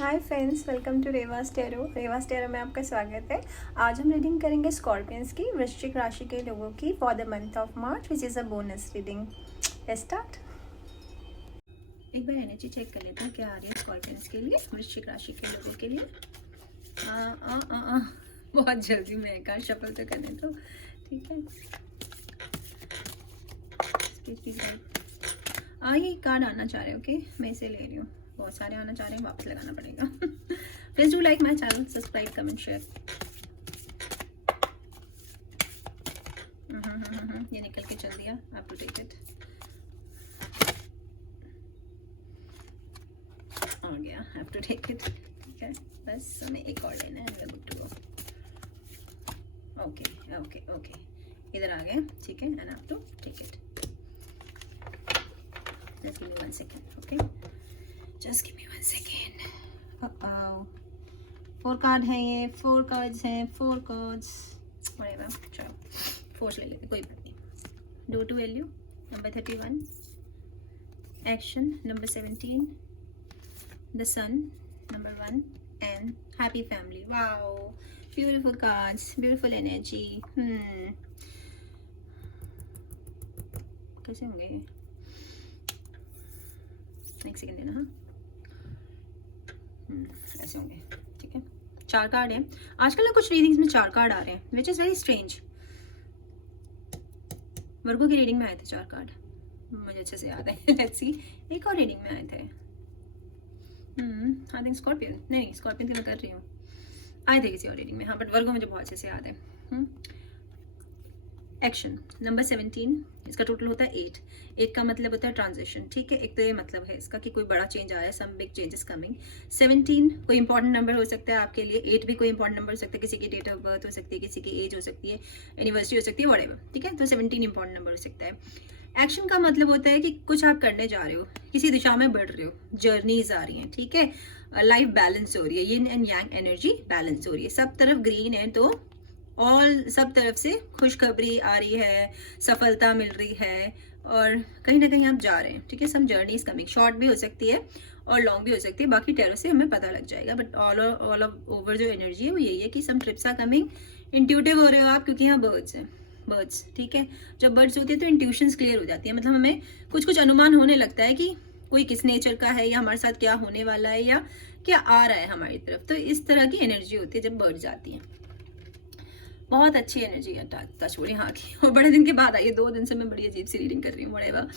Hi friends, welcome to Revas tarot. Revas tarot में आपका स्वागत है। आज हम रीडिंग करेंगे स्कॉर्पियंस की, वृश्चिक राशि के लोगों की for the month of March, which is a bonus reading. Start. एक बार एनर्जी चेक कर लेते हैं क्या आ रही है स्कॉर्पियंस के लिए, वृश्चिक राशि के लोगों के लिए। बहुत जल्दी मैं एक शफल तो करने दो, ठीक है। ये कार्ड आना चाह रहे हो, ओके, मैं इसे ले रही हूँ। बहुत सारे आना चाह रहे हैं, वापस लगाना पड़ेगा। Please do like my channel, subscribe, comment, share. ये निकल के चल दिया, आप टू टेक इट। आ गया, हैव टू टेक इट, ठीक है। बस हमें एक और लेना है, good to go. Okay okay okay, इधर आ गया, ठीक है, and have to take it. Just give me 1 second, okay? Just give me 1 second. Four card है ये, 4 कार्ड्स हैं, 4 कार्ड्स। Whatever, चलो 4 ले लेते, कोई बात नहीं। Do to value number 31, action number 17, the sun number 1 and happy family. Wow, beautiful cards, beautiful energy. कैसे होंगे? एक सेकेंड देना। हाँ, ऐसे होंगे, ठीक है। 4 कार्ड हैं आजकल ना, कुछ रीडिंग्स में 4 कार्ड आ रहे हैं, विच इज़ वेरी स्ट्रेंज। वर्गो की रीडिंग में आए थे 4 कार्ड, मुझे अच्छे से याद है। लेट्स सी, एक और रीडिंग में आए थे। आई थिंक स्कॉर्पियन, नहीं स्कॉर्पियन की मैं कर रही हूँ, आए थे किसी और रीडिंग में, हाँ, बट वर्गो मुझे बहुत अच्छे से याद है। एक्शन नंबर 17, इसका टोटल होता है 8 का मतलब होता है ट्रांजिशन, ठीक है। एक तो ये मतलब है इसका कि कोई बड़ा चेंज आ रहा है, सम बिग चेंजेस कमिंग। 17 कोई इंपॉर्टेंट नंबर हो सकता है आपके लिए, 8 भी कोई इंपॉर्टेंट नंबर हो सकता है, किसी की डेट ऑफ बर्थ हो सकती है, किसी की एज हो सकती है, एनिवर्सरी हो सकती है, व्हाटएवर, ठीक है। तो 17 इंपॉर्टेंट नंबर हो सकता है। एक्शन का मतलब होता है कि कुछ आप करने जा रहे हो, किसी दिशा में बढ़ रहे हो, जर्नीज आ रही हैं, ठीक है। लाइफ बैलेंस हो रही है, yin and yang energy balance हो रही है, सब तरफ ग्रीन है, तो ऑल सब तरफ से खुशखबरी आ रही है, सफलता मिल रही है, और कहीं ना कहीं आप जा रहे हैं, ठीक है। सम जर्नी इज कमिंग, शॉर्ट भी हो सकती है और लॉन्ग भी हो सकती है, बाकी टेरो से हमें पता लग जाएगा, बट ऑल ओवर जो एनर्जी है वो यही है कि सम ट्रिप्स आर कमिंग। इंट्यूटिव हो रहे हो आप, क्योंकि यहाँ बर्ड्स हैं, बर्ड्स, ठीक है। जब बर्ड्स होती है तो इंट्यूशंस क्लियर हो जाती है, मतलब हमें कुछ कुछ अनुमान होने लगता है कि कोई किस नेचर का है, या हमारे साथ क्या होने वाला है, या क्या आ रहा है हमारी तरफ। तो इस तरह की एनर्जी होती है जब बर्ड्स आती हैं। बहुत अच्छी एनर्जी है टच वुड यहाँ की, और बड़े दिन के बाद आई है, 2 दिन से मैं बड़ी अजीब सी रीडिंग कर रही हूँ, whatever.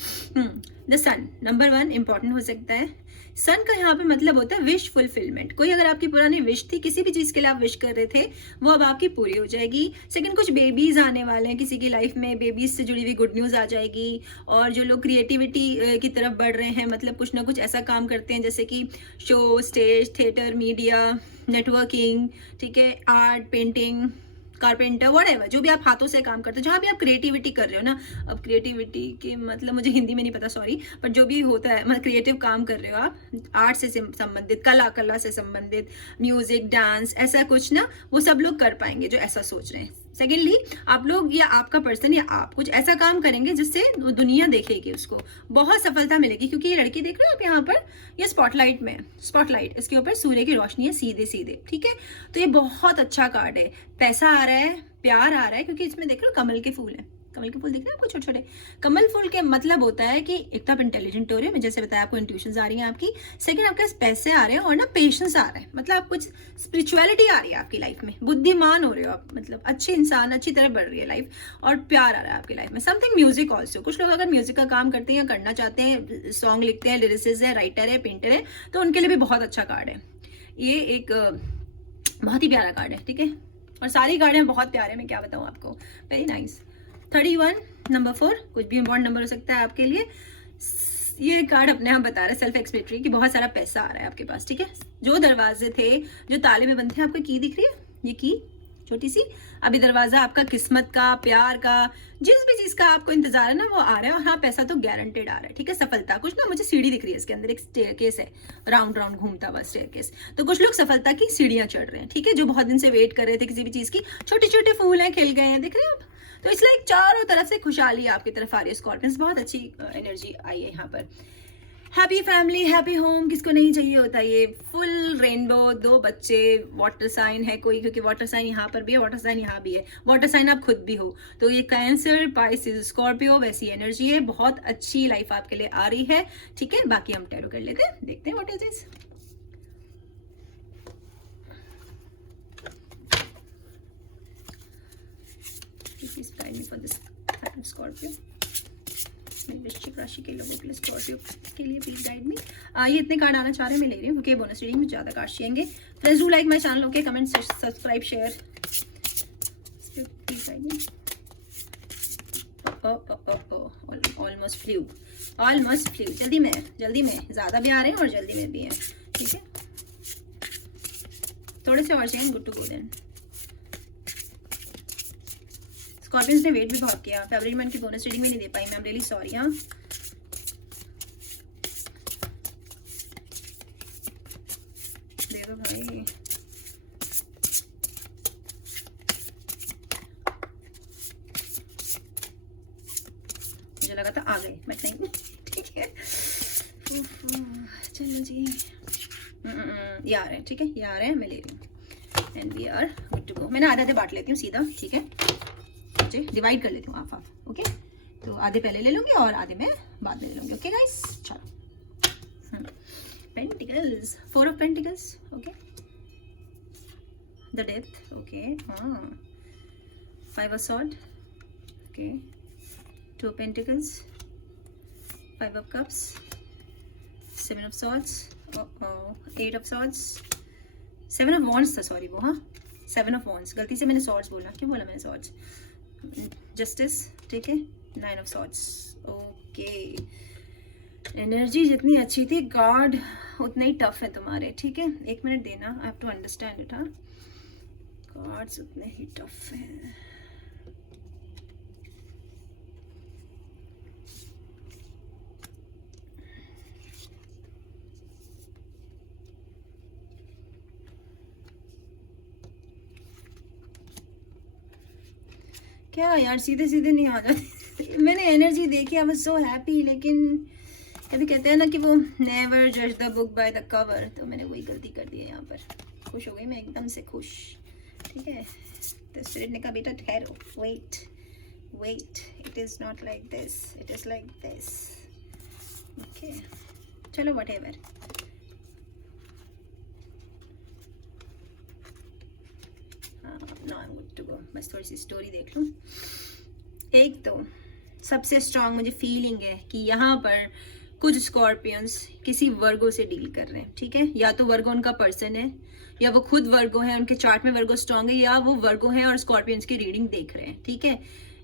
The sun number 1 important हो सकता है। सन का यहाँ पे मतलब होता है विश फुलफिलमेंट। कोई अगर आपकी पुरानी विश थी, किसी भी चीज़ के लिए आप विश कर रहे थे, वो अब आपकी पूरी हो जाएगी। सेकंड, कुछ बेबीज आने वाले हैं किसी की लाइफ में, बेबीज से जुड़ी हुई गुड न्यूज़ आ जाएगी। और जो लोग क्रिएटिविटी की तरफ बढ़ रहे हैं, मतलब कुछ ना कुछ ऐसा काम करते हैं जैसे कि show, stage, theatre, media, networking, ठीक है, आर्ट, पेंटिंग, कारपेंटर, व्हाटएवर, जो भी आप हाथों से काम करते हो, जहाँ भी आप क्रिएटिविटी कर रहे हो ना। अब क्रिएटिविटी के मतलब मुझे हिंदी में नहीं पता, सॉरी, बट जो भी होता है, मतलब क्रिएटिव काम कर रहे हो आप, आर्ट से संबंधित, कला से संबंधित, म्यूजिक, डांस, ऐसा कुछ ना, वो सब लोग कर पाएंगे जो ऐसा सोच रहे हैं। सेकेंडली, आप लोग या आपका पर्सन या आप कुछ ऐसा काम करेंगे जिससे दुनिया देखेगी, उसको बहुत सफलता मिलेगी, क्योंकि ये लड़की देख रहे हो आप यहाँ पर, ये स्पॉटलाइट में, स्पॉटलाइट, इसके ऊपर सूर्य की रोशनी है सीधे सीधे, ठीक है। तो ये बहुत अच्छा कार्ड है। पैसा आ रहा है, प्यार आ रहा है, क्योंकि इसमें देख रहे हो कमल के फूल हैं, कमल के फूल दिख रहे हैं आपको, छोटे छोटे कमल फूल के मतलब होता है कि एक तो आप इंटेलिजेंट हो रहे हो, मैं जैसे बताया आपको इंट्यूशंस आ रही हैं आपकी। सेकंड, आपके पास पैसे आ रहे हैं, और ना पेशेंस आ रहा है, मतलब आप कुछ स्पिरिचुअलिटी आ रही है आपकी लाइफ में, बुद्धिमान हो रहे हो आप, मतलब अच्छे इंसान, अच्छी तरह बढ़ रही है लाइफ, और प्यार आ रहा है आपकी लाइफ में। समथिंग म्यूजिक ऑल्सो, कुछ लोग अगर म्यूजिक का काम करते हैं या करना चाहते हैं, सॉन्ग लिखते हैं, लिरिसिस्ट है, राइटर है, पेंटर है, तो उनके लिए भी बहुत अच्छा कार्ड है ये। एक बहुत ही प्यारा कार्ड है, ठीक है, और सारी कार्डें बहुत प्यारे, मैं क्या बताऊँ आपको, वेरी नाइस। 31 नंबर 4, कुछ भी इंपॉर्टेंट नंबर हो सकता है आपके लिए। ये कार्ड अपने आप बता रहा है, सेल्फ एक्सप्लेटरी, कि बहुत सारा पैसा आ रहा है आपके पास, ठीक है। जो दरवाजे थे, जो ताले में बंद थे, आपको की दिख रही है, ये की छोटी सी, अभी दरवाजा आपका किस्मत का, प्यार का, जिस भी चीज का आपको इंतजार है ना, वो आ रहा है। और हाँ, पैसा तो गारंटेड आ रहा है, ठीक है। सफलता, कुछ ना, मुझे सीढ़ी दिख रही है इसके अंदर, एक स्टेयरकेस है, राउंड राउंड घूमता हुआ स्टेयरकेस, तो कुछ लोग सफलता की सीढ़ियां चढ़ रहे हैं, ठीक है, जो बहुत दिन से वेट कर रहे थे किसी भी चीज की। छोटे छोटे फूल हैं, खिल गए हैं, दिख रहे हैं आप। तो इसलिए एक चारों तरफ से खुशहाली आपकी तरफ आ रही है स्कॉर्पियंस, बहुत अच्छी एनर्जी आई है यहाँ पर। हैप्पी फैमिली, हैप्पी होम, किसको नहीं चाहिए होता ये। फुल रेनबो, 2 बच्चे, वाटर साइन है कोई, क्योंकि वाटर साइन यहाँ पर भी है, वाटर साइन यहाँ भी है, वाटर साइन आप खुद भी हो, तो ये कैंसर, पाइसेस, स्कॉर्पियो वैसी एनर्जी है, बहुत अच्छी लाइफ आपके लिए आ रही है, ठीक है। बाकी हम टैरो कर लेते हैं, देखते हैं what is this. For this Scorpio, वृश्चिक राशि के लोगों के लिए, स्कॉर्पियो के लिए प्लीज गाइड मी। ये इतने कार्ड आना चाह रहे हैं, मैं ले रही हूँ क्योंकि बोनस रीडिंग में ज़्यादा कार्ड चाहिए। Please do like my channel, okay, comment, subscribe, share, please guide me. Almost flu, almost flu, जल्दी में, ज़्यादा भी आ रहे हैं और जल्दी में भी है, ठीक है। थोड़े से और चाहिए, good to go then. Scorpions ने वेट भी बहुत किया, फरवरी मंथ की बोनस रीडिंग में नहीं दे पाई, मैं रियली सॉरी। हाँ, दे दो भाई। मुझे लगा था आ गए, बट नहीं, ठीक है। चलो जी, ये आ रहे हैं, ठीक है, ये आ रहे हैं, मैं ले रही हूँ, and we are good to go. मैंने आधे बांट लेती हूँ सीधा, ठीक है, डिवाइड कर लेती हूँ हाफ हाफ, ओके। तो आधे पहले ले लूँगी और आधे मैं बाद में ले लूँगी, ओके गाइस। चलो, pentacles, 4 of pentacles, okay, the death, okay, हाँ, 5 of sword, okay, 2 pentacles, 5 of cups, 7 of swords, 8 of swords, 7 of wands था, सॉरी वो, हाँ 7 ऑफ वॉन्ड्स, गलती से मैंने सॉर्ड्स बोला, क्यों बोला मैंने सॉर्ड्स, जस्टिस, ठीक है, 9 ऑफ सॉर्ड्स, ओके। एनर्जी जितनी अच्छी थी, कार्ड उतने ही टफ है तुम्हारे, ठीक है, 1 मिनट देना, I have to understand it. हाँ, कार्ड्स उतने ही टफ हैं। क्या यार, सीधे सीधे नहीं आ जाते। मैंने एनर्जी देखी, आई वाज सो हैप्पी, लेकिन कभी कहते हैं ना कि वो नेवर जज the book by the cover, तो मैंने वही गलती कर दी है यहाँ पर। खुश हो गई मैं, एकदम से खुश, ठीक है। तो स्पिरिट ने कहा बेटा ठहरो, wait wait, it is not like this, it is like this, okay. चलो whatever, now I am good to go. बस थोड़ी सी स्टोरी देख लूँ। एक तो सबसे स्ट्रांग मुझे फीलिंग है कि यहाँ पर कुछ स्कॉर्पियंस किसी वर्गो से डील कर रहे हैं, ठीक है। या तो वर्गो उनका पर्सन है, या वो खुद वर्गो है, उनके चार्ट में वर्गो स्ट्रांग है, या वो वर्गो है और स्कॉर्पियंस की रीडिंग देख रहे हैं, ठीक है।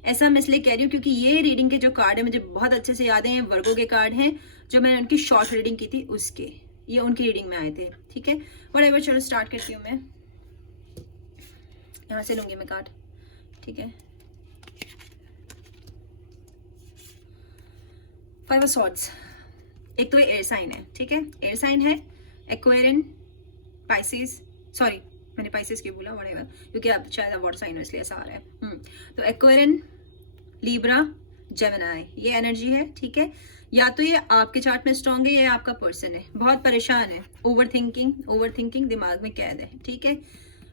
ऐसा मैं इसलिए कह रही हूँ क्योंकि ये रीडिंग के जो कार्ड है मुझे बहुत अच्छे से याद है, वर्गो के कार्ड हैं जो मैंने उनकी शॉर्ट रीडिंग की थी, उसके ये उनकी रीडिंग में आए थे, ठीक है। व्हाटएवर, चलो स्टार्ट करती हूँ मैं, यहाँ से लूँगी मैं कार्ड, ठीक है। 5 ऑफ सॉर्ड्स, एक तो एयर साइन है, ठीक है, एयर साइन है, एक्वेरियन, पाइसेस, सॉरी मैंने पाइसेस क्यों बोला, व्हाटएवर, क्योंकि अब शायद वाटर साइन है इसलिए ऐसा आ रहा है। तो एक्वेरियन, लिब्रा, जेमिनी, ये एनर्जी है, ठीक है। या तो ये आपके चार्ट में स्ट्रॉन्ग है, या आपका पर्सन है, बहुत परेशान है, ओवर थिंकिंग दिमाग में कैद है, ठीक है।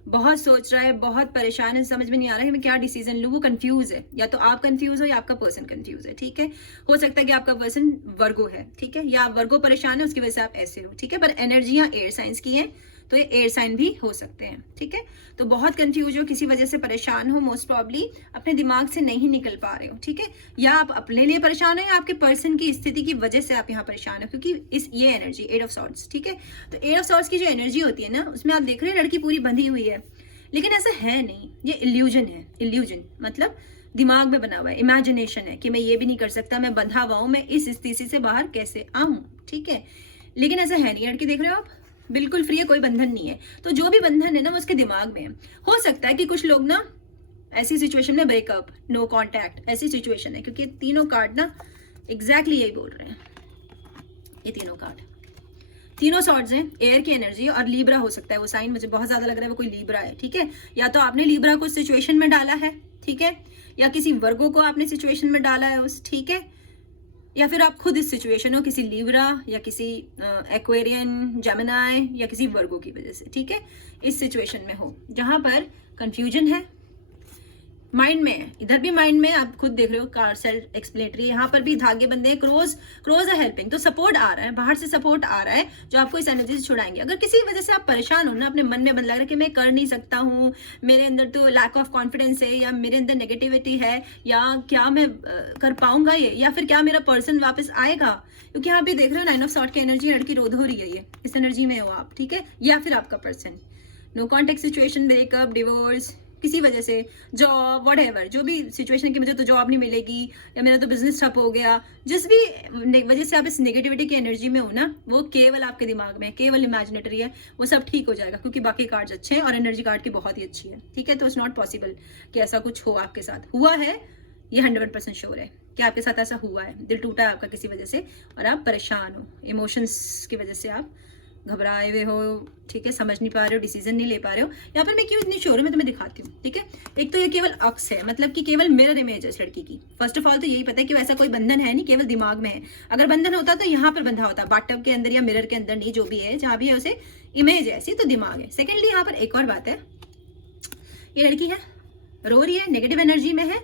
बहुत सोच रहा है, बहुत परेशान है, समझ में नहीं आ रहा है कि मैं क्या डिसीजन लूँ, वो कंफ्यूज है। या तो आप कंफ्यूज हो या आपका पर्सन कंफ्यूज है, ठीक है। हो सकता है कि आपका पर्सन वर्गो है, ठीक है, या वर्गो परेशान है, उसकी वजह से आप ऐसे हो, ठीक है। पर एनर्जियाँ एयर साइंस की हैं, तो ये एयर साइन भी हो सकते हैं, ठीक है। तो बहुत कंफ्यूज हो, किसी वजह से परेशान हो, मोस्ट प्रॉब्ली अपने दिमाग से नहीं निकल पा रहे हो, ठीक है। या आप अपने लिए परेशान हो, या आपके पर्सन की स्थिति की वजह से आप यहाँ परेशान हो, क्योंकि ये एनर्जी 8 ऑफ सॉर्ड्स, ठीक है। तो 8 ऑफ सॉर्ड्स की जो एनर्जी होती है ना, उसमें आप देख रहे हैं लड़की पूरी बंधी हुई है, लेकिन ऐसा है नहीं, ये इल्यूजन है। इल्यूजन मतलब दिमाग में बना हुआ है, इमेजिनेशन है कि मैं ये भी नहीं कर सकता, मैं बंधा हुआ हूँ, मैं इस स्थिति से बाहर कैसे आऊँ, ठीक है। लेकिन ऐसा है नहीं, लड़की देख रहे हो आप, बिल्कुल फ्री है, कोई बंधन नहीं है। तो जो भी बंधन है ना, वो उसके दिमाग में है। हो सकता है कि कुछ लोग ना ऐसी सिचुएशन में ब्रेकअप, नो कॉन्टैक्ट, ऐसी सिचुएशन है, क्योंकि तीनों कार्ड ना एग्जैक्टली यही बोल रहे हैं। ये तीनों कार्ड, तीनों सॉर्ड्स हैं, एयर की एनर्जी, और लीब्रा हो सकता है वो साइन, मुझे बहुत ज्यादा लग रहा है वो कोई लीब्रा है, ठीक है। या तो आपने लीब्रा को सिचुएशन में डाला है, ठीक है, या किसी वर्गो को आपने सिचुएशन में डाला है उस, ठीक है। या फिर आप खुद इस सिचुएशन हो किसी लिब्रा या किसी एक्वेरियन, जेमिनी या किसी वर्गो की वजह से, ठीक है, इस सिचुएशन में हो जहां पर कंफ्यूजन है, माइंड में है, इधर भी माइंड में आप खुद देख रहे हो, कार सेल्फ एक्सप्लेनेटरी, यहाँ पर भी धागे बंधे हैं, क्रोज है हेल्पिंग, तो सपोर्ट आ रहा है, बाहर से सपोर्ट आ रहा है जो आपको इस एनर्जी से छुड़ाएंगे। अगर किसी वजह से आप परेशान हो ना, अपने मन में बन लग रहा है कि मैं कर नहीं सकता हूँ, मेरे अंदर तो लैक ऑफ कॉन्फिडेंस है, या मेरे अंदर नेगेटिविटी है, या क्या मैं कर पाऊंगा ये, या फिर क्या मेरा पर्सन वापस आएगा, क्योंकि यहाँ पे देख रहे हो 9 ऑफ सॉर्ट की एनर्जी, लड़की रोध हो रही है, ये इस एनर्जी में हो आप, ठीक है, या फिर आपका person no contact situation, breakup, divorce, किसी वजह से, जॉब, व्हाटएवर, जो भी सिचुएशन है कि मुझे तो जॉब नहीं मिलेगी या मेरा तो बिजनेस ठप हो गया, जिस भी वजह से आप इस नेगेटिविटी की एनर्जी में हो ना, वो केवल आपके दिमाग में, केवल इमेजिनेटरी है, वो सब ठीक हो जाएगा, क्योंकि बाकी कार्ड्स अच्छे हैं और एनर्जी कार्ड की बहुत ही अच्छी है, ठीक है। तो इट्स नॉट पॉसिबल कि ऐसा कुछ हो आपके साथ, हुआ है ये 100% श्योर है कि आपके साथ ऐसा हुआ है, दिल टूटा है आपका किसी वजह से और आप परेशान हो, इमोशंस की वजह से आप घबराए हुए हो, ठीक है, समझ नहीं पा रहे हो, डिसीजन नहीं ले पा रहे हो। यहाँ पर मैं क्यों इतनी श्योर हूँ, मैं तुम्हें दिखाती हूँ, ठीक है। एक तो ये केवल अक्स है, मतलब कि केवल मिरर इमेज है इस लड़की की। फर्स्ट ऑफ ऑल तो यही पता है कि वैसा कोई बंधन है नहीं, केवल दिमाग में है। अगर बंधन होता तो यहाँ पर बंधा होता, बाथटब के अंदर या मिरर के अंदर नहीं, जो भी है, जहाँ भी है उसे इमेज है ऐसी, तो दिमाग है। सेकेंडली यहाँ पर एक और बात है, ये लड़की है, रो रही है, नेगेटिव एनर्जी में है,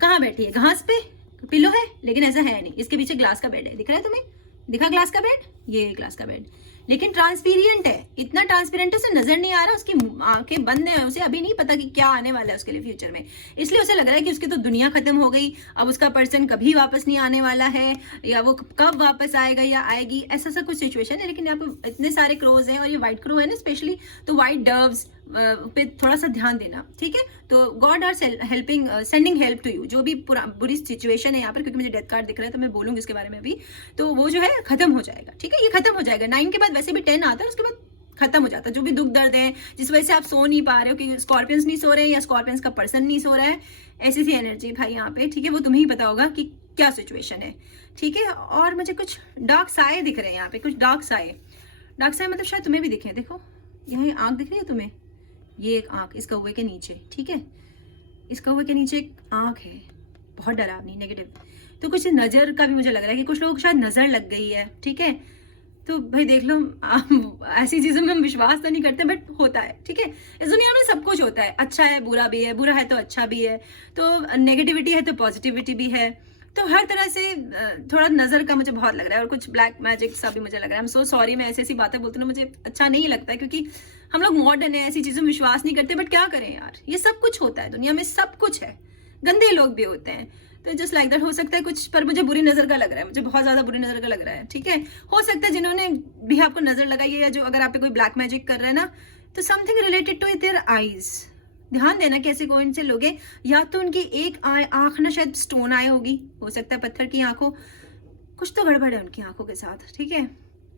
कहाँ बैठी है, घास पे, पिलो है, लेकिन ऐसा है नहीं, इसके पीछे ग्लास का बेड है, दिख रहा है तुम्हें, दिखा ग्लास का बेड, ये ग्लास का बेड, लेकिन ट्रांसपेरेंट है, इतना ट्रांसपेरेंट है उसे नजर नहीं आ रहा, उसकी आंखें बंद हैं, उसे अभी नहीं पता कि क्या आने वाला है उसके लिए फ्यूचर में, इसलिए उसे लग रहा है कि उसकी तो दुनिया खत्म हो गई, अब उसका पर्सन कभी वापस नहीं आने वाला है, या वो कब वापस आएगा या आएगी, ऐसा सा कुछ सिचुएशन है। लेकिन यहाँ पे इतने सारे क्रोज हैं और ये व्हाइट क्रो है ना स्पेशली, तो व्हाइट डव्स पे थोड़ा सा ध्यान देना, ठीक है। तो God are helping, sending help to you, जो भी बुरी सिचुएशन है यहाँ पर, क्योंकि मुझे डेथ कार्ड दिख रहा है तो मैं बोलूंगी इसके बारे में भी, तो वो जो है खत्म हो जाएगा, ठीक है, ये खत्म हो जाएगा। 9 के बाद वैसे भी 10 आता है, उसके बाद खत्म हो जाता है। जो भी दुख दर्द है, जिस वजह से आप सो नहीं पा रहे हो, कि स्कॉर्पियंस नहीं सो रहे हैं या स्कॉर्पियंस का पर्सन नहीं सो रहा है, ऐसी सी एनर्जी भाई यहाँ पे, ठीक है, वो तुम्हें ही पता होगा कि क्या सिचुएशन है, ठीक है। और मुझे कुछ डार्क साए दिख रहे हैं यहाँ पे, कुछ डार्क साए मतलब शायद तुम्हें भी दिखे, देखो यहाँ आंख दिख रही है तुम्हें, ये एक आंख इस कौवे के नीचे, ठीक है, इस कौवे के नीचे एक आंख है, बहुत डरावनी, नेगेटिव। तो कुछ नजर का भी मुझे लग रहा है कि कुछ लोगों को शायद नजर लग गई है, ठीक है। तो भाई देख लो, ऐसी चीजों में हम विश्वास तो नहीं करते, बट होता है, ठीक है। इस दुनिया में सब कुछ होता है, अच्छा है बुरा भी है, बुरा है तो अच्छा भी है, तो नेगेटिविटी है तो पॉजिटिविटी भी है, तो हर तरह से थोड़ा नजर का मुझे बहुत लग रहा है, और कुछ ब्लैक मैजिक सा भी मुझे लग रहा है। आई एम सो सॉरी, मैं ऐसी ऐसी बातें बोलती हूँ, मुझे अच्छा नहीं लगता है, क्योंकि हम लोग मॉडर्न है, ऐसी चीजों में विश्वास नहीं करते, बट क्या करें यार, ये सब कुछ होता है दुनिया में, सब कुछ है, गंदे लोग भी होते हैं, तो जस्ट लाइक दैट हो सकता है कुछ, पर मुझे बुरी नजर का लग रहा है, मुझे बहुत ज्यादा बुरी नजर का लग रहा है, ठीक है। हो सकता है जिन्होंने भी आपको नजर लगाई है, या जो अगर आप पे कोई ब्लैक मैजिक कर रहा है ना, तो something related to their eyes, ध्यान देना कैसे कौन से लोग हैं, या तो उनकी एक आंख ना शायद स्टोन आए होगी, हो सकता है पत्थर की आंखों, कुछ तो गड़बड़ है उनकी आंखों के साथ, ठीक है,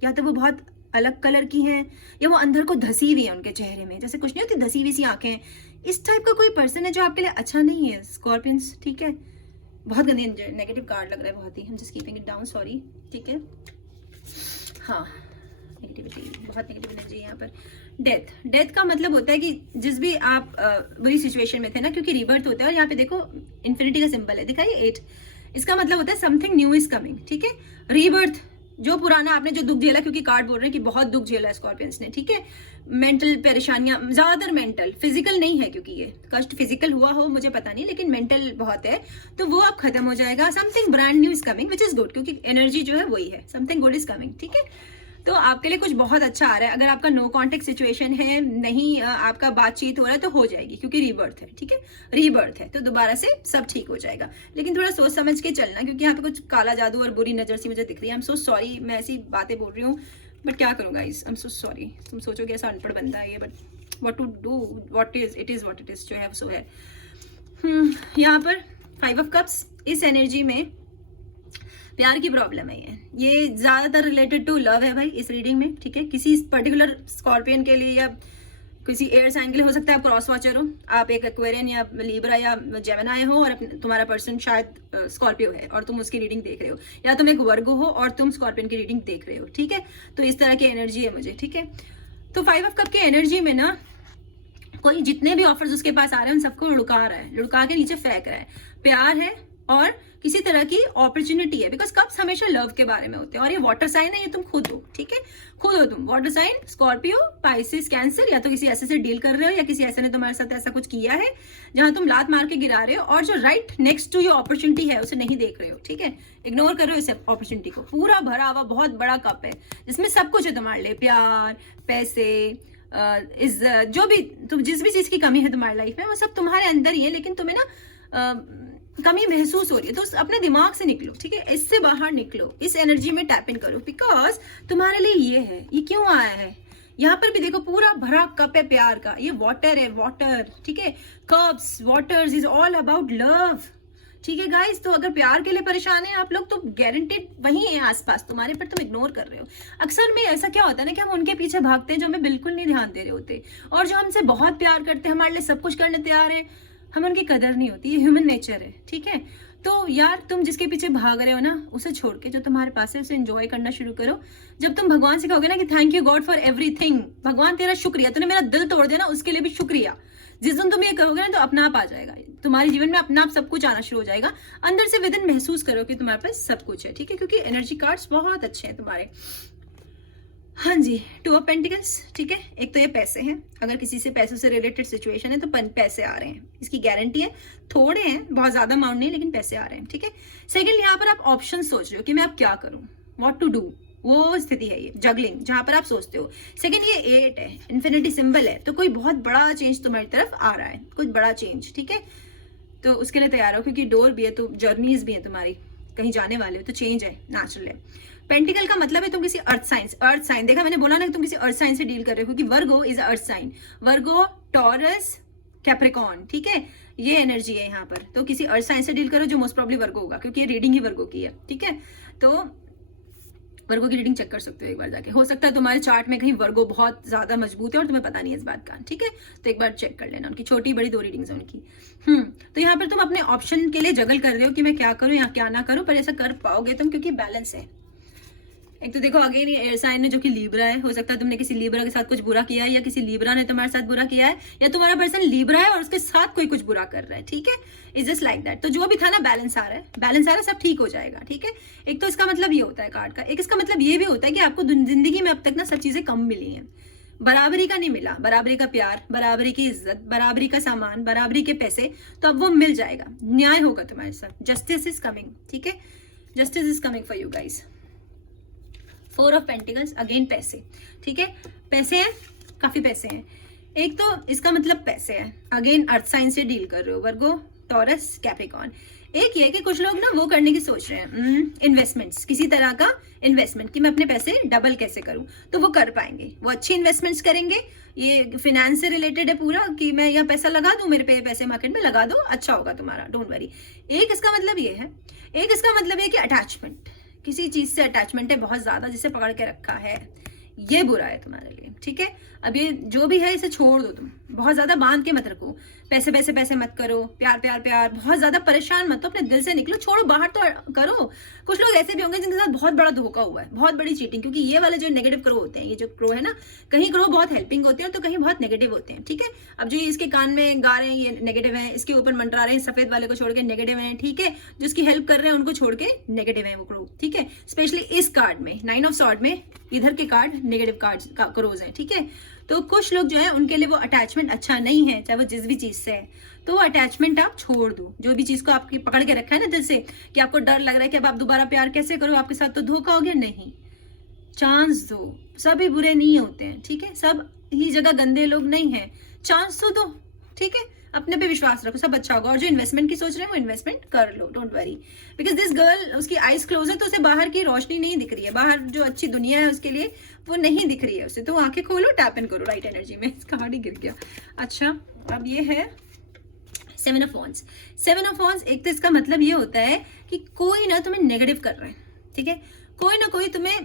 या तो वो बहुत अलग कलर की हैं, या वो अंदर को धसी हुई है उनके चेहरे में, जैसे कुछ नहीं होती धसी हुई सी आंखें, इस टाइप का कोई पर्सन है जो आपके लिए अच्छा नहीं है स्कॉर्पियंस, ठीक है। बहुत गंदी नेगेटिव कार्ड लग रहा है, बहुत ही, हम just keeping it down, sorry, ठीक है। हाँ, नेगेटिविटी, बहुत नेगेटिव एनर्जी है यहाँ पर। डेथ का मतलब होता है कि जिस भी आप बुरी सिचुएशन में थे ना, क्योंकि रीबर्थ होता है, और यहाँ पे देखो इन्फिनिटी का सिंबल है, दिखाइए 8, इसका मतलब होता है समथिंग न्यू इज कमिंग, ठीक है। रीबर्थ, जो पुराना आपने जो दुख झेला, क्योंकि कार्ड बोल रहे हैं कि बहुत दुख झेला है स्कॉर्पियंस ने, ठीक है, मेंटल परेशानियां, ज्यादातर मेंटल, फिजिकल नहीं है, क्योंकि ये कष्ट फिजिकल हुआ हो मुझे पता नहीं, लेकिन मेंटल बहुत है, तो वो अब खत्म हो जाएगा। Something brand new is coming which is good, क्योंकि एनर्जी जो है वही है, समथिंग गुड इज कमिंग, ठीक है। तो आपके लिए कुछ बहुत अच्छा आ रहा है। अगर आपका नो कॉन्टेक्ट सिचुएशन है, नहीं आपका बातचीत हो रहा है, तो हो जाएगी, क्योंकि रीबर्थ है, ठीक है, रीबर्थ है, तो दोबारा से सब ठीक हो जाएगा। लेकिन थोड़ा सोच समझ के चलना, क्योंकि यहाँ पे कुछ काला जादू और बुरी नजर सी मुझे दिख रही है। आई एम सो सॉरी, मैं ऐसी बातें बोल रही हूँ, बट क्या करूँ guys, I am so sorry. तुम सोचोगे ऐसा अनपढ़ बंदा है ये, but what to do, what is it is what it is, जो है सो है। यहाँ पर 5 ऑफ कप्स, इस एनर्जी में प्यार की प्रॉब्लम है, ये ज्यादातर रिलेटेड टू लव है भाई इस रीडिंग में, ठीक है। किसी पर्टिकुलर स्कॉर्पियन के लिए या किसी एयर साइन के लिए हो सकता है, आप क्रॉस वॉचर हो, आप एक एक्वेरियन या लीब्रा या जेमिनी हो, और तुम्हारा पर्सन शायद स्कॉर्पियो है और तुम उसकी रीडिंग देख रहे हो, या तुम एक वर्गो हो और तुम स्कॉर्पियन की रीडिंग देख रहे हो, ठीक है। तो इस तरह की एनर्जी है मुझे, ठीक है। तो 5 ऑफ कप की एनर्जी में ना, कोई जितने भी ऑफर्स उसके पास आ रहे हैं उन सबको लुढ़का रहा है, लुढ़का के नीचे फेंक रहा है। प्यार है, और किसी तरह की अपॉर्चुनिटी है, बिकॉज कप्स हमेशा लव के बारे में होते हैं, और ये वाटर साइन है, ये तुम खुद हो, ठीक है, खुद हो तुम, water sign, Scorpio, Pisces, Cancer, या तो किसी ऐसे से डील कर रहे हो या किसी ऐसे ने तुम्हारे साथ ऐसा कुछ किया है जहां तुम लात मार के गिरा रहे हो, और जो right next to your opportunity है उसे नहीं देख रहे हो, ठीक है, इग्नोर करो इस अपॉर्चुनिटी को। पूरा भरा हुआ बहुत बड़ा कप है जिसमें सब कुछ है तुम्हारे लिए, प्यार, पैसे, इज्जत, जो भी तुम, जिस भी चीज की कमी है तुम्हारी लाइफ में वो सब तुम्हारे अंदर ही है, लेकिन तुम्हें ना कमी महसूस हो रही है, तो अपने दिमाग से निकलो, ठीक है, इससे बाहर निकलो, इस एनर्जी में टैप इन करो, बिकॉज तुम्हारे लिए ये है, ये क्यों आया है। यहाँ पर भी देखो पूरा भरा कप है प्यार का, ये वाटर है, वाटर, ठीक है, cups, waters is all about love, ठीक है गाइस। तो अगर प्यार के लिए परेशान है आप लोग तो गारंटेड वही है आसपास तुम्हारे, पर तुम इग्नोर कर रहे हो। अक्सर में ऐसा क्या होता है ना कि हम उनके पीछे भागते हैं जो हमें बिल्कुल नहीं ध्यान दे रहे होते, और जो हमसे बहुत प्यार करते हैं, हमारे लिए सब कुछ करने तैयार है, हम उनकी कदर नहीं होती, ये ह्यूमन नेचर है, ठीक है। तो यार तुम जिसके पीछे भाग रहे हो ना उसे छोड़ के जो तुम्हारे पास है उसे एंजॉय करना शुरू करो। जब तुम भगवान से कहोगे ना कि thank you God for everything, भगवान तेरा शुक्रिया, तूने मेरा दिल तोड़ दिया ना उसके लिए भी शुक्रिया, जिस दिन तुम ये करोगे ना तो अपना आप आ जाएगा तुम्हारे जीवन में, अपना आप सब कुछ आना शुरू हो जाएगा, अंदर से विदिन महसूस करो कि तुम्हारे पास सब कुछ है, ठीक है, क्योंकि एनर्जी कार्ड्स बहुत अच्छे हैं तुम्हारे। हाँ जी, 2 ऑफ पेंटिकल्स, ठीक है, एक तो ये पैसे हैं, अगर किसी से पैसों से रिलेटेड सिचुएशन है तो पैसे आ रहे हैं, इसकी गारंटी है, थोड़े हैं, बहुत ज्यादा अमाउंट नहीं, लेकिन पैसे आ रहे हैं, ठीक है। सेकंड, यहाँ पर आप ऑप्शन सोच रहे हो कि मैं अब क्या करूं, व्हाट टू डू, वो स्थिति है ये जगलिंग जहां पर आप सोचते हो। सेकंड, ये 8 है, इन्फिनिटी सिंबल है, तो कोई बहुत बड़ा चेंज तुम्हारी तरफ आ रहा है, कुछ बड़ा चेंज, ठीक है, तो उसके लिए तैयार हो, क्योंकि डोर भी है तो जर्नीज भी है तुम्हारी, कहीं जाने वाले हो तो चेंज है, नेचुरल है। पेंटिकल का मतलब है तुम किसी अर्थ साइन, देखा मैंने बोला ना कि तुम किसी अर्थ साइन से डील कर रहे हो, क्योंकि Virgo is earth sign, Virgo, Taurus, Capricorn, ठीक है, ये एनर्जी है यहाँ पर, तो किसी अर्थ साइन से डील करो जो मोस्ट प्रॉब्ली वर्गो होगा, क्योंकि ये रीडिंग ही वर्गो की है, ठीक है। तो वर्गो की रीडिंग चेक कर सकते हो एक बार जाके, हो सकता है तुम्हारे चार्ट में कहीं वर्गो बहुत ज्यादा मजबूत है और तुम्हें पता नहीं है इस बात का, ठीक है, तो एक बार चेक कर लेना, उनकी छोटी बड़ी 2 रीडिंग्स है उनकी। तो यहाँ पर तुम अपने ऑप्शन के लिए जगल कर रहे हो कि मैं क्या करूँ या क्या ना करूँ, पर ऐसा कर पाओगे तुम क्योंकि बैलेंस है। एक तो देखो अगेन ये एयर साइन है जो कि लीब्रा है, हो सकता है तुमने किसी लीब्रा के साथ कुछ बुरा किया है, या किसी लीब्रा ने तुम्हारे साथ बुरा किया है, या तुम्हारा पर्सन लीब्रा है और उसके साथ कोई कुछ बुरा कर रहा है, ठीक है, इज जस्ट लाइक दैट। तो जो भी था ना बैलेंस आ रहा है, बैलेंस आ रहा है, सब ठीक हो जाएगा, ठीक है। एक तो इसका मतलब ये होता है कार्ड का, एक इसका मतलब ये भी होता है कि आपको जिंदगी में अब तक ना सब चीजें कम मिली हैं, बराबरी का नहीं मिला, बराबरी का प्यार, बराबरी की इज्जत, बराबरी का सामान, बराबरी के पैसे, तो अब वो मिल जाएगा, न्याय होगा तुम्हारे साथ, जस्टिस इज कमिंग, ठीक है, justice is coming for you guys. 4 of pentacles, again पैसे, ठीक है, पैसे हैं, काफी पैसे हैं। एक तो इसका मतलब पैसे हैं, अगेन अर्थ साइन से डील कर रहे हो, वर्गो, टॉरस, कैप्रिकॉर्न। एक ये कि कुछ लोग ना वो करने की सोच रहे हैं, इन्वेस्टमेंट्स, किसी तरह का इन्वेस्टमेंट, कि मैं अपने पैसे डबल कैसे करूं, तो वो कर पाएंगे, वो अच्छी इन्वेस्टमेंट्स करेंगे, ये फिनेंस से रिलेटेड है पूरा, कि मैं यहाँ पैसा लगा दूं, मेरे पे पैसे मार्केट में लगा दो, अच्छा होगा तुम्हारा, डोंट वरी। एक इसका मतलब ये है, एक इसका मतलब ये कि अटैचमेंट, किसी चीज से अटैचमेंट है बहुत ज्यादा जिसे पकड़ के रखा है, ये बुरा है तुम्हारे लिए, ठीक है। अब ये जो भी है इसे छोड़ दो, तुम बहुत ज्यादा बांध के मत रखो, पैसे पैसे पैसे मत करो, प्यार प्यार प्यार, बहुत ज्यादा परेशान मत हो, अपने दिल से निकलो, छोड़ो, बाहर तो करो। कुछ लोग ऐसे भी होंगे जिनके साथ बहुत बड़ा धोखा हुआ है, बहुत बड़ी चीटिंग, क्योंकि ये वाले जो नेगेटिव क्रो होते हैं, ये जो क्रो है ना, कहीं क्रो बहुत हेल्पिंग होते हैं तो कहीं बहुत नेगेटिव होते हैं, ठीक है। अब जो इसके कान में गा रहे हैं ये नेगेटिव है, इसके ऊपर मंडरा रहे हैं सफेद वाले को छोड़ के नेगेटिव है, ठीक है, जो इसकी हेल्प कर रहे हैं उनको छोड़ के नेगेटिव है वो क्रो, ठीक है। स्पेशली इस कार्ड में 9 ऑफ सॉर्ड में इधर के कार्ड नेगेटिव कार्ड क्रोज है, ठीक है। तो कुछ लोग जो है उनके लिए वो अटैचमेंट अच्छा नहीं है, चाहे वो जिस भी चीज से है, तो वो अटैचमेंट आप छोड़ दो, जो भी चीज को आपकी पकड़ के रखा है ना दिल से, कि आपको डर लग रहा है कि अब आप दोबारा प्यार कैसे करो, आपके साथ तो धोखा हो गया, नहीं, चांस दो, सभी बुरे नहीं होते हैं, ठीक है, सब ही जगह गंदे लोग नहीं है, चांस तो दो, ठीक है, अपने पे विश्वास रखो, सब अच्छा होगा। और जो इन्वेस्टमेंट की सोच रहे हैं वो इन्वेस्टमेंट कर लो, don't worry, because this girl, उसकी आईज क्लोज है तो उसे बाहर की रोशनी नहीं दिख रही है, बाहर जो अच्छी दुनिया है उसके लिए वो नहीं दिख रही है उसे, तो आंखें खोलो, टैप इन करो राइट एनर्जी में। इसका हार्ड ही गिर गया। अच्छा, अब ये है 7 ऑफ वॉन्ड्स। 7 ऑफ वॉन्ड्स, एक तो इसका मतलब ये होता है कि कोई ना तुम्हें नेगेटिव कर रहा है, ठीक है, कोई ना कोई तुम्हें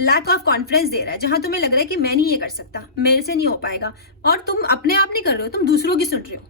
लैक ऑफ कॉन्फिडेंस दे रहा है, जहां तुम्हें लग रहा है कि मैं नहीं ये कर सकता, मेरे से नहीं हो पाएगा, और तुम अपने आप नहीं कर रहे हो, तुम दूसरों की सुन रहे हो।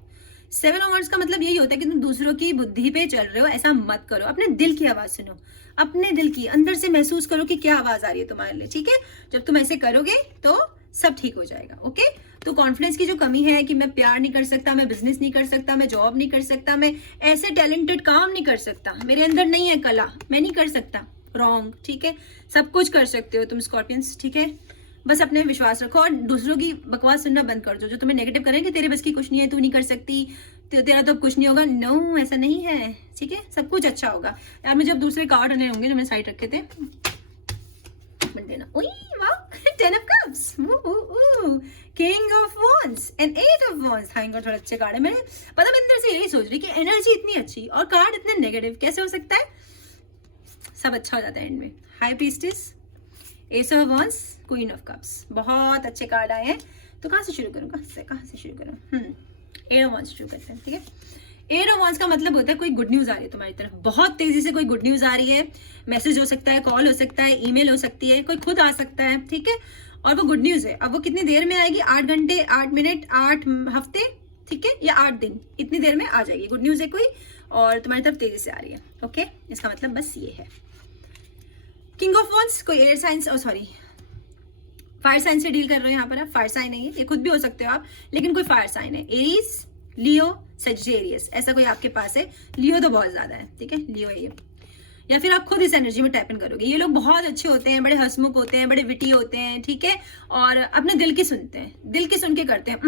7 ऑफ वॉन्ड्स का मतलब यही होता है कि तुम दूसरों की बुद्धि पे चल रहे हो, ऐसा मत करो, अपने दिल की आवाज सुनो, अपने दिल की, अंदर से महसूस करो कि क्या आवाज आ रही है तुम्हारे लिए, ठीक है। जब तुम ऐसे करोगे तो सब ठीक हो जाएगा, ओके। तो कॉन्फिडेंस की जो कमी है कि मैं प्यार नहीं कर सकता, मैं बिजनेस नहीं कर सकता, मैं जॉब नहीं कर सकता, मैं ऐसे टैलेंटेड काम नहीं कर सकता, मेरे अंदर नहीं है कला, मैं नहीं कर सकता, रॉन्ग, ठीक है। सब कुछ कर सकते हो तुम स्कॉर्पियंस, ठीक है। बस अपने विश्वास रखो और दूसरों की बकवास सुनना बंद कर दो, जो तुम्हें नेगेटिव करेंगे, तेरे बस की कुछ नहीं है, तू नहीं कर सकती, तो तेरा तो कुछ नहीं होगा। नो, ऐसा नहीं है, ठीक है, सब कुछ अच्छा होगा। यार मुझे अब दूसरे कार्ड आने होंगे जो मैंने साइड रखे थे, देना। Ten of cups, king of wands and eight of wands. Thank God, थोड़ा अच्छे कार्ड है। मैंने पता मैं अंदर से यही सोच रही कि एनर्जी इतनी अच्छी और कार्ड इतने नेगेटिव कैसे हो सकता है। सब अच्छा हो जाता है एंड में। High priestess, S of wands, queen of cups, बहुत अच्छे कार्ड आए हैं। तो कहाँ से शुरू करूँ, कहाँ से शुरू करूँ? एट ऑफ वॉन्ड्स शुरू करते हैं, ठीक है। एट ऑफ वॉन्ड्स का मतलब होता है कोई गुड न्यूज आ रही है तुम्हारी तरफ, बहुत तेजी से कोई गुड न्यूज आ रही है। मैसेज हो सकता है, कॉल हो सकता है, ईमेल हो सकती है, कोई खुद आ सकता है, ठीक है। और वो गुड न्यूज है। अब वो कितनी देर में आएगी? 8 घंटे, 8 मिनट, 8 हफ्ते, ठीक है, या 8 दिन, इतनी देर में आ जाएगी। गुड न्यूज है कोई और तुम्हारी तरफ तेजी से आ रही है, ओके। इसका मतलब बस ये है। किंग ऑफ वॉन्ड्स, कोई air signs, sorry fire sign से डील कर रहे हो यहाँ पर आप। फायर साइन है ये खुद भी हो सकते हो आप, लेकिन कोई फायर साइन है। एरीज, लियो, सजिटेरियस, ऐसा कोई आपके पास है। लियो तो बहुत ज्यादा है, ठीक है, लियो है ये। या फिर आप खुद इस एनर्जी में टैप इन करोगे। ये लोग बहुत अच्छे होते हैं, बड़े हंसमुख होते हैं, बड़े विटी होते हैं, ठीक है, और अपने दिल की सुनते हैं, दिल की सुन के करते हैं।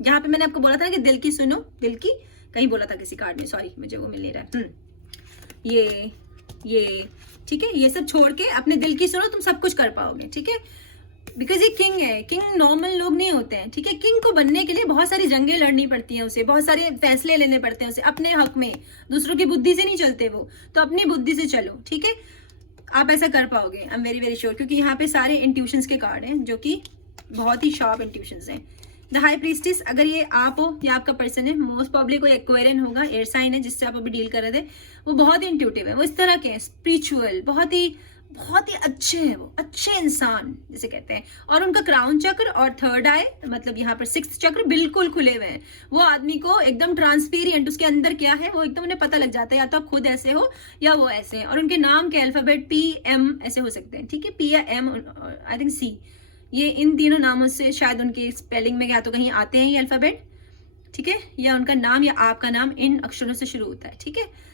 यहाँ पे मैंने आपको बोला था कि दिल की सुनो, दिल की कहीं बोला था किसी कार्ड में, सॉरी मुझे वो मिल नहीं रहा है। ये ठीक है, ये सब छोड़ के अपने दिल की सुनो, तुम सब कुछ कर पाओगे, ठीक है। बिकॉज ये किंग है, किंग नॉर्मल लोग नहीं होते हैं, ठीक है। किंग को बनने के लिए बहुत सारी जंगें लड़नी पड़ती हैं उसे, बहुत सारे फैसले लेने पड़ते हैं उसे अपने हक में। दूसरों की बुद्धि से नहीं चलते वो, तो अपनी बुद्धि से चलो, ठीक है। आप ऐसा कर पाओगे, I am very very sure, क्योंकि यहाँ पे सारे इंट्यूशंस के कार्ड हैं जो कि बहुत ही शार्प इंट्यूशंस हैं। द हाई प्रीस्टेस, अगर ये आप हो या आपका पर्सन है, मोस्ट प्रॉब्ली कोई एक्वेरियन होगा, एयर साइन है जिससे आप अभी डील कर रहे थे, वो बहुत ही इंट्यूटिव है, वो इस तरह के हैं, स्पिरिचुअल, बहुत ही अच्छे हैं, वो अच्छे इंसान जिसे कहते हैं। और उनका क्राउन चक्र और थर्ड आई, मतलब यहाँ पर 6th चक्र बिल्कुल खुले हुए हैं। वो आदमी को एकदम ट्रांसपेरेंट, उसके अंदर क्या है वो एकदम उन्हें पता लग जाता है, या तो आप खुद ऐसे हो या वो ऐसे हैं। और उनके नाम के अल्फाबेट PM ऐसे हो सकते हैं, ठीक है, P या M, आई थिंक C, ये इन तीनों नामों से शायद उनके स्पेलिंग में या तो कहीं आते हैं ये अल्फाबेट, ठीक है, या उनका नाम या आपका नाम इन अक्षरों से शुरू होता है, ठीक है।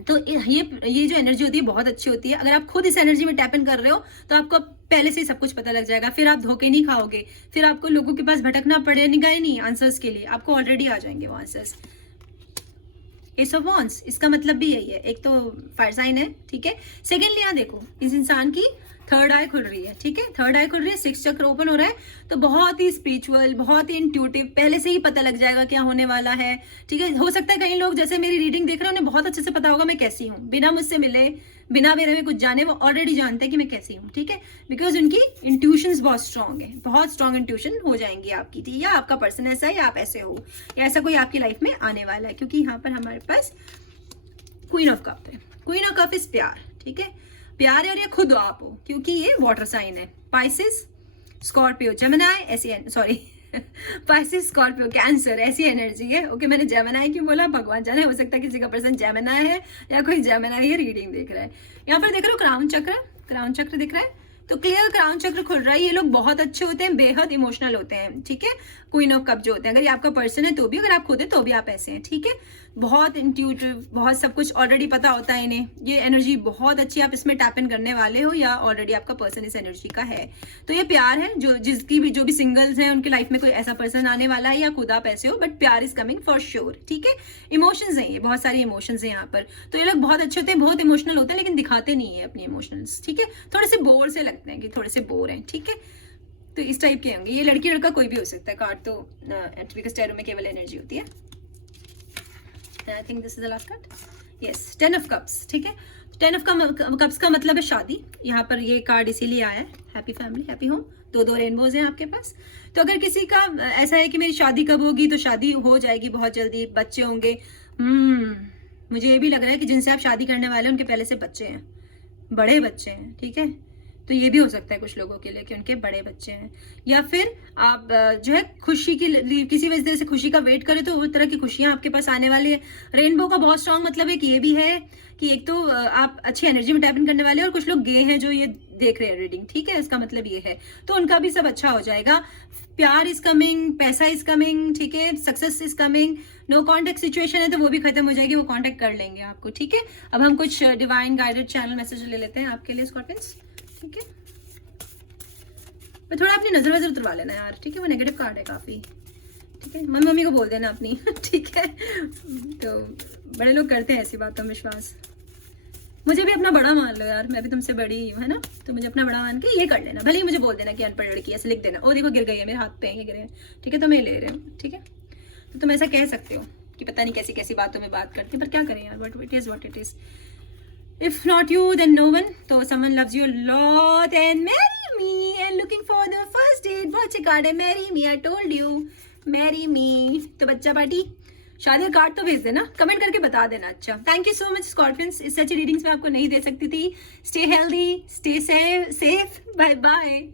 तो ये जो एनर्जी होती है बहुत अच्छी होती है। अगर आप खुद इस एनर्जी में टैप इन कर रहे हो तो आपको पहले से ही सब कुछ पता लग जाएगा, फिर आप धोखे नहीं खाओगे, फिर आपको लोगों के पास भटकना पड़ेगा ही नहीं आंसर्स के लिए, आपको ऑलरेडी आ जाएंगे वो आंसर्स। एस ऑफ वॉन्ड्स, इसका मतलब भी यही है, एक तो फायर साइन है, ठीक है। सेकेंडली यहाँ देखो, इस इंसान की थर्ड आई खुल रही है, ठीक है, थर्ड आई खुल रही है, 6th चक्र ओपन हो रहा है, तो बहुत ही स्पिरिचुअल, बहुत ही इंट्यूटिव, पहले से ही पता लग जाएगा क्या होने वाला है, ठीक है। हो सकता है कई लोग जैसे मेरी रीडिंग देख रहे हैं, उन्हें बहुत अच्छे से पता होगा मैं कैसी हूँ, बिना मुझसे मिले, बिना मेरे में कुछ जाने, वो ऑलरेडी जानते हैं कि मैं कैसी हूँ, ठीक है। बिकॉज उनकी इंट्यूशंस बहुत स्ट्रांग है, बहुत स्ट्रांग इंट्यूशन हो जाएंगी आपकी, ठीक है। या आपका पर्सन ऐसा है या आप ऐसे हो, या ऐसा कोई आपकी लाइफ में आने वाला है, क्योंकि यहाँ पर हमारे पास क्वीन ऑफ कप है। क्वीन ऑफ कप इज प्यार, ठीक है, प्यार है, और ये खुद आप हो, क्योंकि ये वाटर साइन है। पाइसिस, स्कॉर्पियो, जेमिनी, ऐसी सॉरी पाइसिस, स्कॉर्पियो, कैंसर, ऐसी एनर्जी है, ओके। मैंने जेमिनी क्यों बोला भगवान जाने, हो सकता है किसी का पर्सन जेमिनी है या कोई जेमिनी है रीडिंग देख रहा है। यहाँ पर देख रहे हो क्राउन चक्र, क्राउन चक्र दिख रहा है, तो क्लियर क्राउन चक्र खुल रहा है। ये लोग बहुत अच्छे होते हैं, बेहद इमोशनल होते हैं, ठीक है। क्वीन ऑफ कप जो होते हैं, अगर ये आपका पर्सन है तो भी, अगर आप खुद है तो भी आप ऐसे हैं, ठीक है। बहुत इंट्यूटिव, बहुत सब कुछ ऑलरेडी पता होता है इन्हें, ये एनर्जी बहुत अच्छी, आप इसमें टैप इन करने वाले हो या ऑलरेडी आपका पर्सन इस एनर्जी का है। तो ये प्यार है, जो भी सिंगल्स हैं उनके लाइफ में कोई ऐसा पर्सन आने वाला है, या खुद आप ऐसे हो, बट प्यार इज कमिंग फॉर श्योर, ठीक है। इमोशंस हैं, ये बहुत सारी इमोशंस हैं यहाँ पर। तो ये लोग बहुत अच्छे होते हैं, बहुत इमोशनल होते हैं, लेकिन दिखाते नहीं है अपनी इमोशंस, ठीक है। थोड़े से बोर से लगते हैं कि थोड़े से बोर हैं, ठीक है। तो इस टाइप के होंगे ये। लड़की लड़का कोई भी हो सकता है, कार्ड तो बिकॉज टैरो में केवल एनर्जी होती है। I think this is the last card, yes, 10 of cups, ठीक है। 10 ऑफ कप्स का मतलब है शादी। यहाँ पर ये कार्ड इसीलिए आया है, हैप्पी फैमिली, हैप्पी होम, दो रेनबोज हैं आपके पास। तो अगर किसी का ऐसा है कि मेरी शादी कब होगी, तो शादी हो जाएगी बहुत जल्दी, बच्चे होंगे। मुझे ये भी लग रहा है कि जिनसे आप शादी करने वाले हैं उनके पहले से बच्चे हैं, बड़े बच्चे हैं, ठीक है। तो ये भी हो सकता है कुछ लोगों के लिए कि उनके बड़े बच्चे हैं, या फिर आप जो है खुशी की किसी वजह से खुशी का वेट करें, तो उस तरह की खुशियां आपके पास आने वाली है। रेनबो का बहुत स्ट्रांग मतलब है कि ये भी है कि एक तो आप अच्छी एनर्जी में टैप इन करने वाले हैं, और कुछ लोग गे हैं जो ये देख रहे हैं रीडिंग, ठीक है, इसका मतलब ये है। तो उनका भी सब अच्छा हो जाएगा। प्यार इज कमिंग, पैसा इज कमिंग, ठीक है, success is coming. No contact situation है तो वो भी खत्म हो जाएगी, वो कांटेक्ट कर लेंगे आपको, ठीक है। अब हम कुछ डिवाइन गाइडेड चैनल मैसेज ले लेते हैं आपके लिए स्कॉर्पियंस, ठीक है। मैं थोड़ा अपनी नजर वजर उतरवा लेना यार, ठीक है, वो नेगेटिव कार्ड है काफी, ठीक है। मम्मी मम्मी को बोल देना अपनी ठीक है। तो बड़े लोग करते हैं ऐसी बातों में विश्वास। मुझे भी अपना बड़ा मान लो यार, मैं भी तुमसे बड़ी हूँ, है ना, तो मुझे अपना बड़ा मान के ये कर लेना। भले ही मुझे बोल देना कि अनपढ़ लड़की, ऐसे लिख देना, ओ देखो गिर गई है मेरे हाथ पे, ये गिरे हैं, ठीक है, तो मैं ले रही हूँ, ठीक है। तो तुम ऐसा कह सकते हो कि पता नहीं कैसी कैसी बातों में बात करती है, पर क्या करें यार, but it is what it is. If not you then no one, तो someone loves you lot and marry me and looking for the first date. बहुत अच्छे कार्ड है, marry me, I told you, marry me. तो बच्चा party, शादी का card तो भेज देना, कमेंट करके बता देना। अच्छा, thank you so much Scorpions, इससे अच्छी रीडिंग्स मैं आपको नहीं दे सकती थी। Stay healthy, stay safe, bye bye.